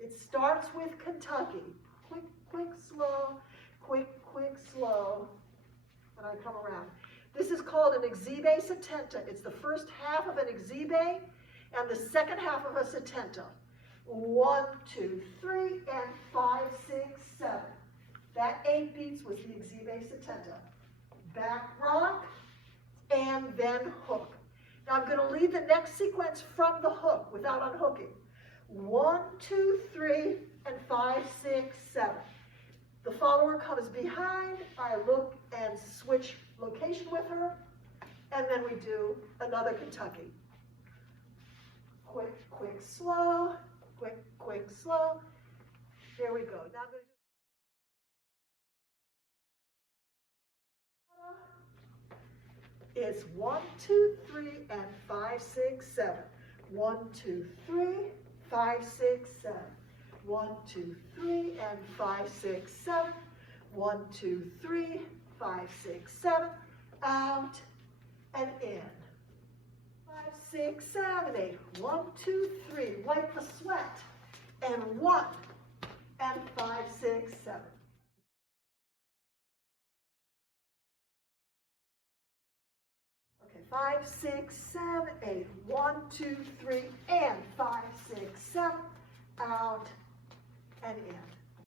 It starts with Kentucky. Quick, quick, slow, quick, quick, slow. And I come around. This is called an exhibe setenta. It's the first half of an exhibe and the second half of a setenta. 1, 2, 3, and 5, 6, 7. That 8 beats was the exhibe setenta. Back rock, and then hook. Now I'm going to lead the next sequence from the hook without unhooking. 1, 2, 3, and 5, 6, 7. The follower comes behind, I look and switch location with her, and then we do another Kentucky. Quick, quick, slow, quick, quick, slow. There we go. Now I'm going to do it's 1, 2, 3, and 5, 6, 7. 1, 2, 3, 5, 6, 7. 1, 2, 3, and 5, 6, 7. 1, 2, 3, 5, 6, 7. Out and in. 5, 6, 7, 8. 1, 2, 3. Wipe the sweat. And 1, and 5, 6, 7. Okay, 5, 6, 7, 8. 1, 2, 3, and 5, 6, 7. Out and in.